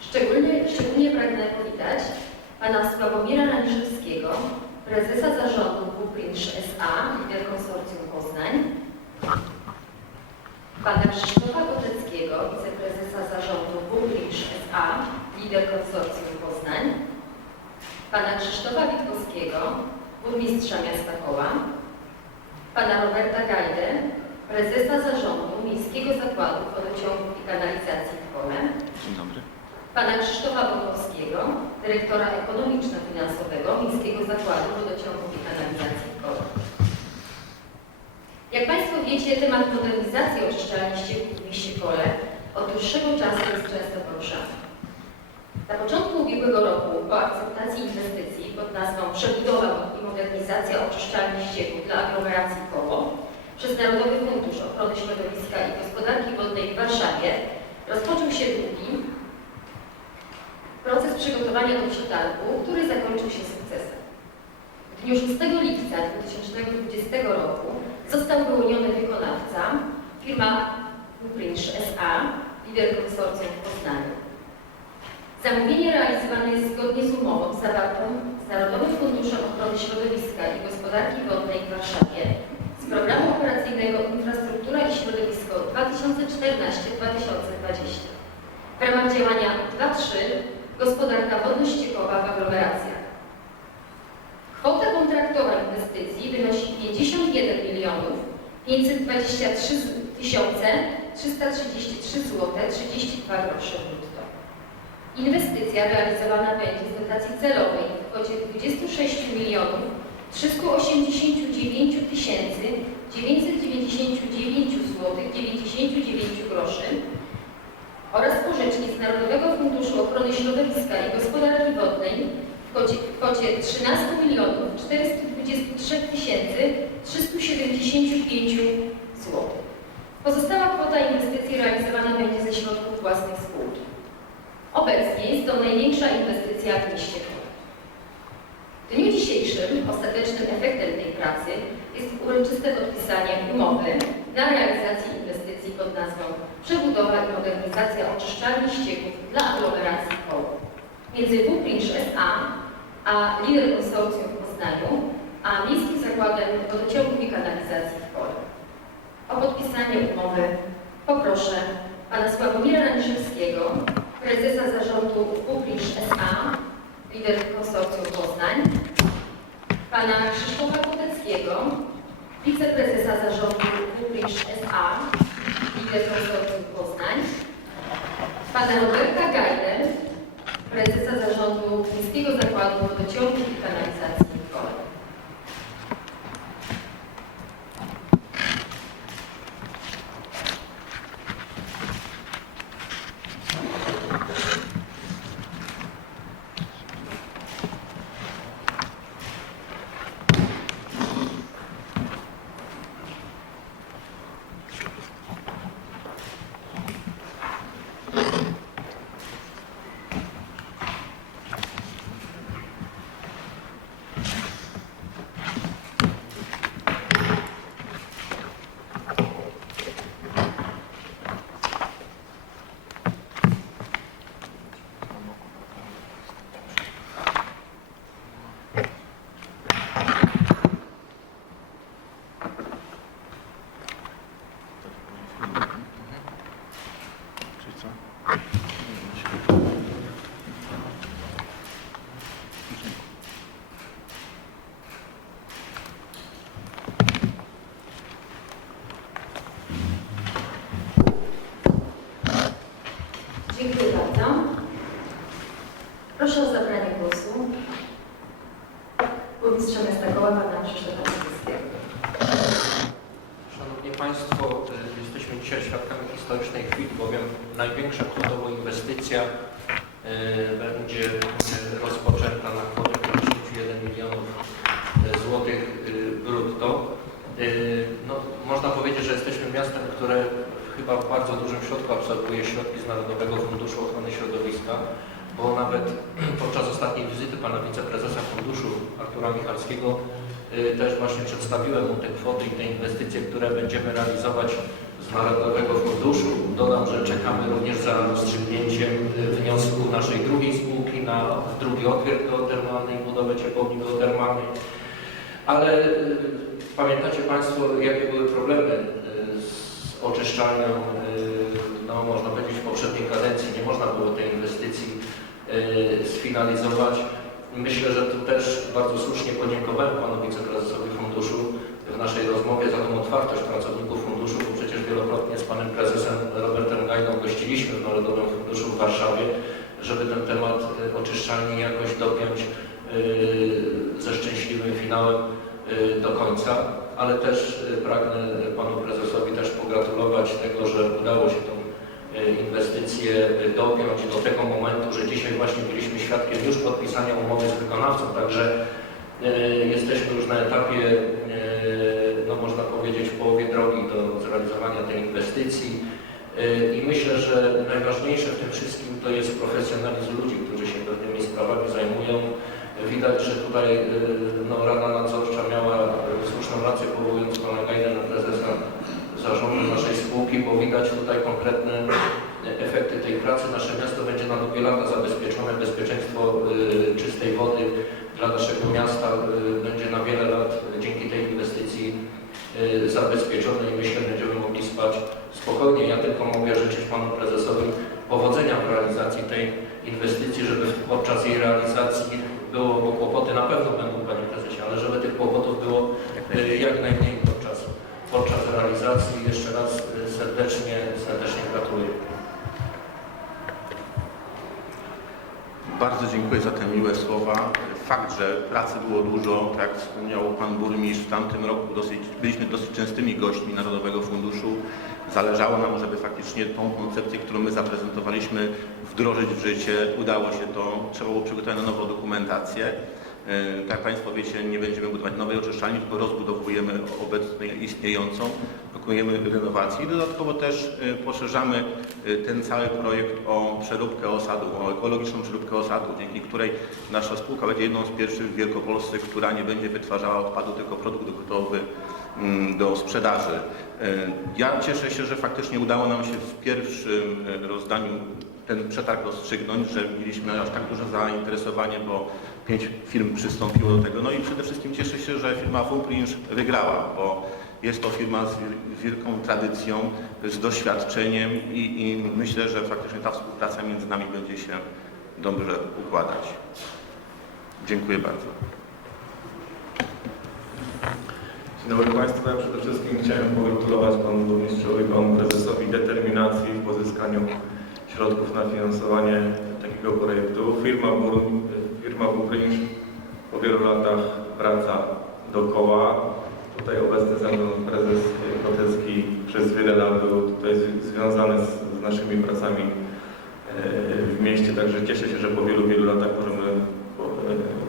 Szczególnie, szczególnie pragnę powitać pana Sławomira Raniszewskiego, prezesa zarządu Blueprint S.A. lider konsorcjum Poznań, pana Krzysztofa Koteckiego, wiceprezesa zarządu Blueprint S.A. lider konsorcjum Poznań, pana Krzysztofa Witkowskiego, burmistrza miasta Koła, pana Roberta Gajdę, prezesa zarządu Miejskiego Zakładu Wodociągów i Kanalizacji w Kole, Dzień dobry. pana Krzysztofa Bogowskiego, dyrektora ekonomiczno-finansowego Miejskiego Zakładu Wodociągów i Kanalizacji w Kole. Jak Państwo wiecie, temat modernizacji oczyszczalni ścieków w mieście Kole od dłuższego czasu jest często poruszany. Na początku ubiegłego roku, po akceptacji inwestycji pod nazwą Przebudowa i modernizacja oczyszczalni ścieków dla aglomeracji Koło przez Narodowy Fundusz Ochrony Środowiska i Gospodarki Wodnej w Warszawie rozpoczął się długi proces przygotowania do przetargu, który zakończył się sukcesem. W dniu 6 lipca 2020 roku został wyłoniony wykonawca, firma Blueprint S.A., lider konsorcjum w Poznaniu. Zamówienie realizowane jest zgodnie z umową zawartą z Narodowym Funduszem Ochrony Środowiska i Gospodarki Wodnej w Warszawie z Programu Operacyjnego Infrastruktura i Środowisko 2014-2020 w ramach działania 2.3 Gospodarka wodno-ściekowa w aglomeracjach. Kwota kontraktowa inwestycji wynosi 51 milionów 523 tysiące 333 zł 32 grosze brutto. Inwestycja realizowana będzie z dotacji celowej kwocie 26 milionów 389 tysięcy 999 zł 99 groszy oraz pożyczki z Narodowego Funduszu Ochrony Środowiska i Gospodarki Wodnej w kwocie, w kwocie 13 milionów 423 tysięcy 375 zł. Pozostała kwota inwestycji realizowana będzie ze środków własnych spółki. Obecnie jest to największa inwestycja w mieście. W dniu dzisiejszym ostatecznym efektem tej pracy jest uroczyste podpisanie umowy na realizację inwestycji pod nazwą Przebudowa i modernizacja oczyszczalni ścieków dla aglomeracji Koło między Blueprint S.A. a lider konsorcjum w Poznaniu, a Miejskim Zakładem Wodociągów i Kanalizacji w Kole. O podpisanie umowy poproszę pana Sławomira Raniszewskiego, prezesa zarządu Blueprint S.A., lider konsorcjum Poznań, pana Krzysztofa Koteckiego, wiceprezesa zarządu Blueprint S.A., lider konsorcjum Poznań, pana Roberta Gajdę, prezesa zarządu Miejskiego Zakładu Wodociągów i Kanalizacji w Kole. Czyli co? Dziękuję bardzo. Proszę o zabranie głosu burmistrza miasta Koła, pana Krzysztofa Kowalskiego. Szanowni Państwo, y, jesteśmy dzisiaj świadkami historycznej chwili, bowiem największa kwotowo inwestycja y, będzie y, rozpoczęta na kwotę 51 milionów złotych brutto. No, można powiedzieć, że jesteśmy miastem, które chyba w bardzo dużym środku absorbuje środki z Narodowego Funduszu Ochrony Środowiska, bo nawet podczas ostatniej wizyty pana wiceprezesa funduszu Artura Michalskiego też właśnie przedstawiłem mu te kwoty i te inwestycje, które będziemy realizować z Narodowego Funduszu. Dodam, że czekamy również za rozstrzygnięciem y, wniosku naszej drugiej spółki na drugi odwiert geotermalny i budowę ciepłowni geotermalnej. Ale y, pamiętacie Państwo, jakie były problemy y, z oczyszczalnią, y, no można powiedzieć w poprzedniej kadencji, nie można było tej inwestycji y, sfinalizować. Myślę, że tu też bardzo słusznie podziękowałem panu wiceprezesowi funduszu w naszej rozmowie za tą otwartość pracowników funduszu, bo przecież wielokrotnie z panem prezesem Robertem Gajdą gościliśmy w Narodowym Funduszu w Warszawie, żeby ten temat y, oczyszczalni jakoś dopiąć y, ze szczęśliwym finałem y, do końca, ale też pragnę panu prezesowi też pogratulować tego, że udało się tą inwestycję y, dopiąć do tego momentu, że dzisiaj właśnie byliśmy świadkiem już podpisania umowy z wykonawcą, także y, jesteśmy już na etapie, y, no można powiedzieć, w połowie drogi do zrealizowania tej inwestycji. I myślę, że najważniejsze w tym wszystkim to jest profesjonalizm ludzi, którzy się pewnymi sprawami zajmują. Widać, że tutaj no, Rada Nadzorcza miała słuszną rację, powołując pana Gajdę na prezesa zarządu naszej spółki, bo widać tutaj konkretne efekty tej pracy. Nasze miasto będzie na długie lata zabezpieczone, bezpieczeństwo y, czystej wody dla naszego miasta y, będzie na wiele lat dzięki tej inwestycji y, zabezpieczone i myślę, będziemy mogli spać spokojnie. Ja tylko mogę życzyć panu prezesowi powodzenia w realizacji tej inwestycji, żeby podczas jej realizacji było, bo kłopoty na pewno będą, panie prezesie, ale żeby tych kłopotów było y, jak najmniej podczas, podczas realizacji. Jeszcze raz y, serdecznie, serdecznie gratuluję. Bardzo dziękuję za te miłe słowa. Fakt, że pracy było dużo, tak jak wspomniał Pan Burmistrz, w tamtym roku dosyć, byliśmy dosyć częstymi gośćmi Narodowego Funduszu. Zależało nam, żeby faktycznie tą koncepcję, którą my zaprezentowaliśmy, wdrożyć w życie. Udało się to. Trzeba było przygotować nową dokumentację. E, Tak jak Państwo wiecie, nie będziemy budować nowej oczyszczalni, tylko rozbudowujemy obecnie istniejącą, dokonujemy renowacji. Dodatkowo też e, poszerzamy e, ten cały projekt o przeróbkę osadu, o ekologiczną przeróbkę osadu, dzięki której nasza spółka będzie jedną z pierwszych w Wielkopolsce, która nie będzie wytwarzała odpadu, tylko produkt gotowy mm, do sprzedaży. Ja cieszę się, że faktycznie udało nam się w pierwszym rozdaniu ten przetarg rozstrzygnąć, że mieliśmy aż tak duże zainteresowanie, bo pięć firm przystąpiło do tego. No i przede wszystkim cieszę się, że firma Fullprint wygrała, bo jest to firma z wiel- wielką tradycją, z doświadczeniem i, i myślę, że faktycznie ta współpraca między nami będzie się dobrze układać. Dziękuję bardzo. Dzień dobry Państwu. Ja przede wszystkim chciałem pogratulować Panu Burmistrzowi, Panu Prezesowi determinacji w pozyskaniu środków na finansowanie takiego projektu. Firma, Bur, firma po wielu latach wraca do koła. Tutaj obecny ze mną prezes Kotecki przez wiele lat był tutaj związany z, z naszymi pracami e, w mieście, także cieszę się, że po wielu, wielu latach możemy e,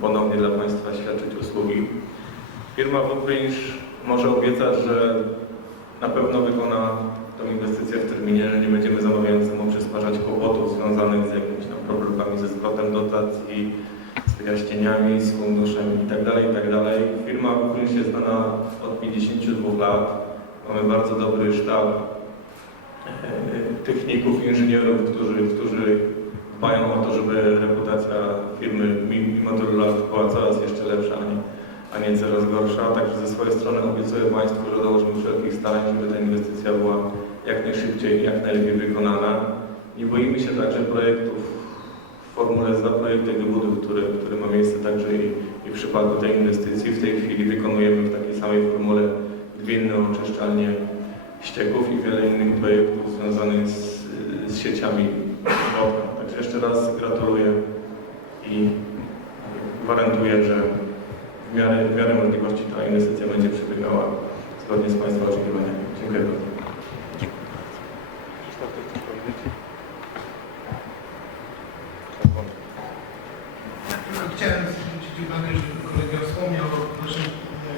ponownie dla Państwa świadczyć usługi. Firma Woodbridge może obiecać, że na pewno wykona tę inwestycję w terminie, że nie będziemy zamawiającemu przysparzać kłopotów związanych z jakimiś tam problemami ze zwrotem dotacji, z wyjaśnieniami, z funduszem itd. itd. Firma Woodbridge jest znana od 52 lat. Mamy bardzo dobry sztab e, techników, inżynierów, którzy, którzy dbają o to, żeby reputacja firmy mimo tylu lat była coraz jeszcze lepsza, a nie a nie coraz gorsza. Także ze swojej strony obiecuję Państwu, że dołożymy wszelkich starań, żeby ta inwestycja była i jak najlepiej wykonana. Nie boimy się także projektów w formule zaprojektuj wybudów, który, który ma miejsce także i, i w przypadku tej inwestycji. W tej chwili wykonujemy w takiej samej formule dwie inne oczyszczalnie ścieków i wiele innych projektów związanych z, z sieciami wodna. Także jeszcze raz gratuluję i gwarantuję, że w miarę, w miarę możliwości ta inwestycja będzie przebiegała zgodnie z Państwa oczekiwaniami. Dziękuję bardzo. No, Chciałem zwrócić uwagę, że kolega wspomniał o naszym... e,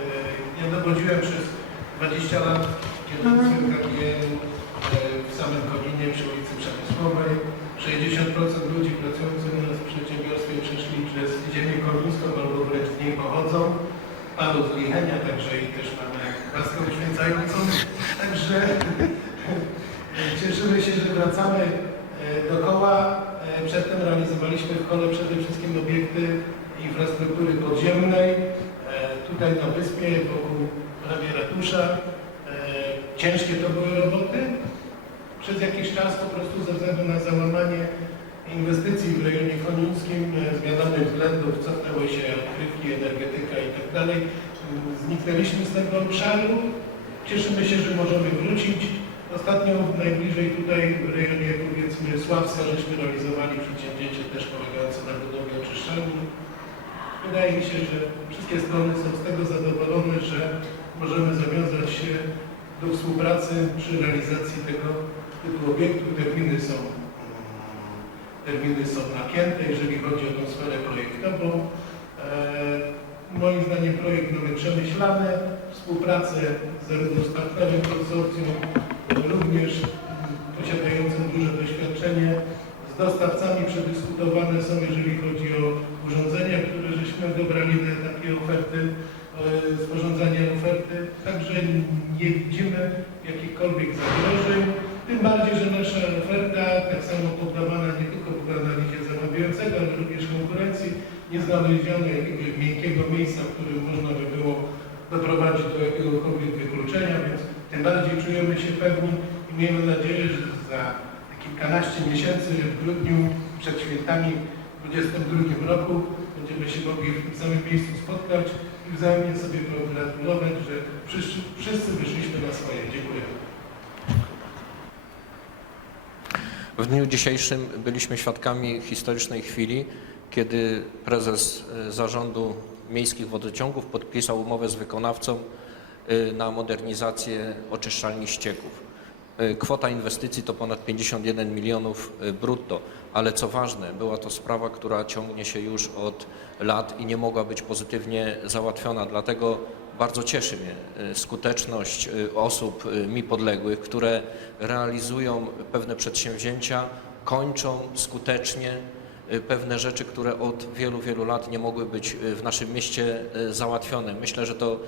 Ja dowodziłem przez 20 lat kierownictwem KGN e, w samym Koninie przy ulicy Przemysłowej. 60% ludzi pracujących u nas w przedsiębiorstwie przeszli przez ziemię konińską albo wręcz z niej pochodzą. odpadów z Lichenia, także i też mamy paskę uświęcającą. Także cieszymy się, że wracamy e, do koła. E, Przedtem realizowaliśmy w kole przede wszystkim obiekty infrastruktury podziemnej. E, Tutaj na wyspie, wokół prawie ratusza. E, Ciężkie to były roboty. Przez jakiś czas po prostu ze względu na załamanie inwestycji w rejonie konińskim z wiadomych względów cofnęły się odkrywki, energetyka i tak dalej. Mm, Zniknęliśmy z tego obszaru. Cieszymy się, że możemy wrócić. Ostatnio najbliżej tutaj w rejonie powiedzmy Sławska żeśmy realizowali przedsięwzięcie też polegające na budowie oczyszczalni. Wydaje mi się, że wszystkie strony są z tego zadowolone, że możemy zawiązać się do współpracy przy realizacji tego typu obiektu. Terminy są, terminy są napięte, jeżeli chodzi o tą sferę projektową. E, moim zdaniem projekt mamy przemyślany, współpracę zarówno z partnerem konsorcjum, również posiadającym duże doświadczenie. Z dostawcami przedyskutowane są, jeżeli chodzi o urządzenia, które żeśmy dobrali na etapie oferty, e, oferty. Także nie widzimy jakichkolwiek zagrożeń. Tym bardziej, że nasza oferta, tak samo poddawana nie analizie zamawiającego, ale również konkurencji, nie znaleziono jakiegoś miękkiego miejsca, w którym można by było doprowadzić do jakiegokolwiek wykluczenia, więc tym bardziej czujemy się pewni i miejmy nadzieję, że za kilkanaście miesięcy w grudniu przed świętami w 2022 roku będziemy się mogli w tym samym miejscu spotkać i wzajemnie sobie pogratulować, że wszyscy wyszliśmy na swoje. Dziękuję. W dniu dzisiejszym byliśmy świadkami historycznej chwili, kiedy prezes y, zarządu miejskich wodociągów podpisał umowę z wykonawcą y, na modernizację oczyszczalni ścieków. Y, Kwota inwestycji to ponad 51 milionów brutto, ale co ważne, była to sprawa, która ciągnie się już od lat i nie mogła być pozytywnie załatwiona. Dlatego bardzo cieszy mnie y, skuteczność y, osób y, mi podległych, które realizują pewne przedsięwzięcia, kończą skutecznie pewne rzeczy, które od wielu, wielu lat nie mogły być w naszym mieście załatwione. Myślę, że to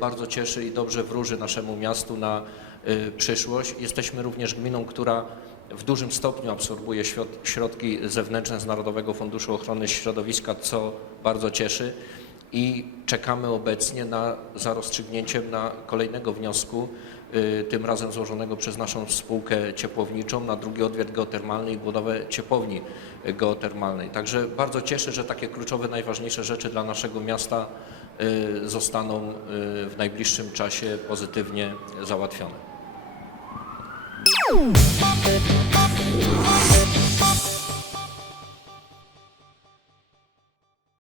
bardzo cieszy i dobrze wróży naszemu miastu na przyszłość. Jesteśmy również gminą, która w dużym stopniu absorbuje środ- środki zewnętrzne z Narodowego Funduszu Ochrony Środowiska, co bardzo cieszy i czekamy obecnie na, za rozstrzygnięciem na kolejnego wniosku, y, tym razem złożonego przez naszą spółkę ciepłowniczą na drugi odwiert geotermalny i budowę ciepłowni geotermalnej. Także bardzo cieszę, że takie kluczowe, najważniejsze rzeczy dla naszego miasta y, zostaną y, w najbliższym czasie pozytywnie załatwione.